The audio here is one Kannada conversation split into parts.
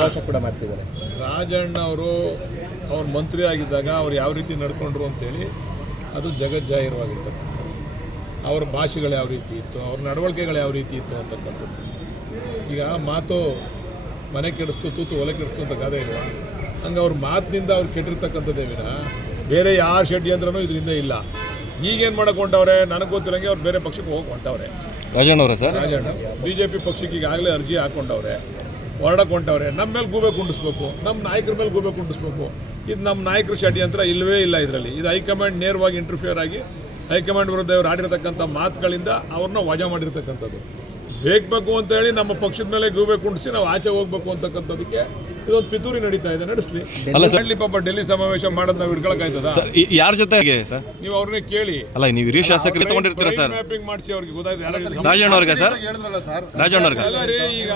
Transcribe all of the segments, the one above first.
ಸಮಾವೇಶ ಕೂಡ ಮಾಡ್ತಿದ್ದಾರೆ. ರಾಜಣ್ಣ ಅವರು ಅವ್ರ ಮಂತ್ರಿ ಆಗಿದ್ದಾಗ ಅವ್ರು ಯಾವ ರೀತಿ ನಡ್ಕೊಂಡ್ರು ಅಂತೇಳಿ ಅದು ಜಗಜ್ಜಾಹಿರವಾಗಿರ್ತಕ್ಕಂಥದ್ದು. ಅವ್ರ ಭಾಷೆಗಳು ಯಾವ ರೀತಿ ಇತ್ತು, ಅವ್ರ ನಡವಳಿಕೆಗಳು ಯಾವ ರೀತಿ ಇತ್ತು ಅಂತಕ್ಕಂಥದ್ದು. ಈಗ ಮಾತು ಮನೆ ಕೆಡಿಸ್ತು, ತೂತು ಒಲೆ ಕೆಡಿಸ್ತು ಅಂತ ಗಾದೆ ಇಲ್ಲ. ಹಂಗೆ ಅವ್ರ ಮಾತಿನಿಂದ ಅವ್ರು ಕೆಟ್ಟಿರ್ತಕ್ಕಂಥದ್ದೇ ವಿನ ಬೇರೆ ಯಾರ ಷಡ್ಯಂತ್ರನೂ ಇದರಿಂದ ಇಲ್ಲ. ಈಗೇನು ಮಾಡಕ್ಕೆ ಹೊಂಟವ್ರೆ ನನಗೆ ಗೊತ್ತಿರಂಗೆ ಅವ್ರು ಬೇರೆ ಪಕ್ಷಕ್ಕೆ ಹೋಗಿ ಹೊಂಟವ್ರೆ. ರಾಜಣ್ಣ ಅವರ ಸರ್ ರಾಜಣ್ಣ BJP ಪಕ್ಷಕ್ಕೆ ಈಗಾಗಲೇ ಅರ್ಜಿ ಹಾಕ್ಕೊಂಡವ್ರೆ, ಹೊರಡಕ್ಕೆ ಹೊಂಟವ್ರೆ. ನಮ್ಮ ಮೇಲೆ ಗೂಬೆ ಕುಂಡಿಸ್ಬೇಕು, ನಮ್ಮ ನಾಯಕರ ಮೇಲೆ ಗೂಬೆ ಕುಂಡಿಸ್ಬೇಕು. ಇದು ನಮ್ಮ ನಾಯಕರ ಷಡ್ಯಂತ್ರ ಇಲ್ಲವೇ ಇಲ್ಲ ಇದರಲ್ಲಿ. ಇದು ಹೈಕಮಾಂಡ್ ನೇರವಾಗಿ ಇಂಟರ್ಫಿಯರ್ ಆಗಿ ಹೈಕಮಾಂಡ್ ವಿರುದ್ಧ ಇವರು ಆಡಿರ್ತಕ್ಕಂಥ ಮಾತುಗಳಿಂದ ಅವ್ರನ್ನ ವಜಾ ಮಾಡಿರ್ತಕ್ಕಂಥದ್ದು. ಬೇಕು ಅಂತೇಳಿ ನಮ್ಮ ಪಕ್ಷದ ಮೇಲೆ ಗೂಬೆ ಕುಂಡಿಸಿ ನಾವು ಆಚೆ ಹೋಗ್ಬೇಕು ಅಂತಕ್ಕಂಥದಕ್ಕೆ ಇದೊಂದು ಪಿತೂರಿ ನಡೀತಾ ಇದೆ. ನಡೆಸಲಿ. ಅಲ್ಲ ಸರ್, ಪಾಪ ಡೆಲ್ಲಿ ಸಮಾವೇಶ ಮಾಡೋದು ನಾವು ಹಿಡ್ಕೊಳಕ್ಕಾಯ್ತದ? ಯಾರ ಜೊತೆಗೆ ಸರ್ ನೀವು ಅವ್ರನ್ನೇ ಕೇಳಿ. ಅಲ್ಲ, ನೀವು ಹಿರಿಯ ಶಾಸಕರಿಗೆ ತಗೊಂಡಿರ್ತೀರಾ ಸರ್? ಮ್ಯಾಪಿಂಗ್ ಮಾಡಿಸಿ ಅವ್ರಿಗೆ ಗೊತ್ತಾಯ್ತು. ರಾಜಣ್ಣ ಅವ್ರಿಗೆ ಸರ್, ರಾಜಣ್ಣ ಅವ್ರಿಗೆ ಅಲ್ಲ ರೀ, ಈಗ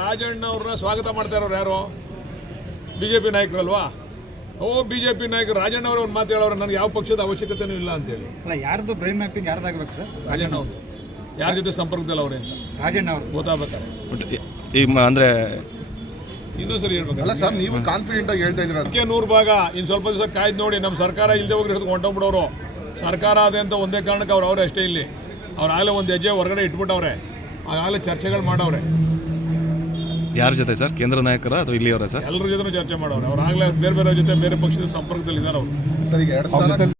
ರಾಜಣ್ಣ ಅವ್ರನ್ನ ಸ್ವಾಗತ ಮಾಡ್ತಾ ಇರೋರು ಯಾರು? BJP ನಾಯಕರಲ್ವಾ? BJP ನಾಯಕರು ರಾಜಣ್ಣ ಅವರು ಒಂದು ಮಾತು ಹೇಳೋರು, ನನಗೆ ಯಾವ ಪಕ್ಷದ ಅವಶ್ಯಕತೆನೂ ಇಲ್ಲ ಅಂತೇಳಿ. ಅಲ್ಲ, ಯಾರ್ದು ಬ್ರೈನ್ ಮ್ಯಾಪಿಂಗ್ ಯಾರ್ದಾಗಬೇಕು ಸರ್? ರಾಜಣ್ಣ ಅವರು ಯಾರ ಜೊತೆ ಸಂಪರ್ಕದಲ್ಲಿ ಅವ್ರೆ ಅಂತ ರಾಜಣ್ಣ ಅವರು ಗೊತ್ತಾಗಬೇಕಾರೆ ಈಗ ಅಂದರೆ ಇನ್ನೊಂದು ಸರಿ ಹೇಳ್ಬೇಕು. ಅಲ್ಲ ಸರ್, ನೀವು ಕಾನ್ಫಿಡೆಂಟ್ ಆಗಿ ಹೇಳ್ತಾ ಇದ್ದೀರಾ. ಅದಕ್ಕೆ 100 ಭಾಗ ಇನ್ನು ಸ್ವಲ್ಪ ದಿವಸ ಕಾಯ್ದು ನೋಡಿ. ನಮ್ಮ ಸರ್ಕಾರ ಇಲ್ಲದೆ ಹೋಗಿ ಹಿಡಿದು ಹೊಂಟೋಗ್ಬಿಡೋರು. ಸರ್ಕಾರ ಅದೇ ಅಂತ ಒಂದೇ ಕಾರಣಕ್ಕೆ ಅವ್ರು ಅಷ್ಟೇ. ಇಲ್ಲಿ ಅವ್ರು ಆಗಲೇ ಒಂದು ಹೆಜ್ಜೆ ಹೊರಗಡೆ ಇಟ್ಬಿಟ್ಟವ್ರೆ, ಆಗಲೇ ಚರ್ಚೆಗಳು ಮಾಡವ್ರೆ. ಯಾರ ಜೊತೆ ಸರ್? ಕೇಂದ್ರ ನಾಯಕರ ಅಥವಾ ಇಲ್ಲಿಯವರ ಸರ್? ಎಲ್ಲರ ಜೊತೆ ಚರ್ಚೆ ಮಾಡವ್ರೆ. ಅವ್ರು ಆಗಲೇ ಬೇರೆ ಬೇರೆ ಜೊತೆ ಬೇರೆ ಪಕ್ಷದ ಸಂಪರ್ಕದಲ್ಲಿ ಇದ್ದಾರೆ ಅವರು. ಸರ್, ಈಗ 2 ಸ್ಥಾನ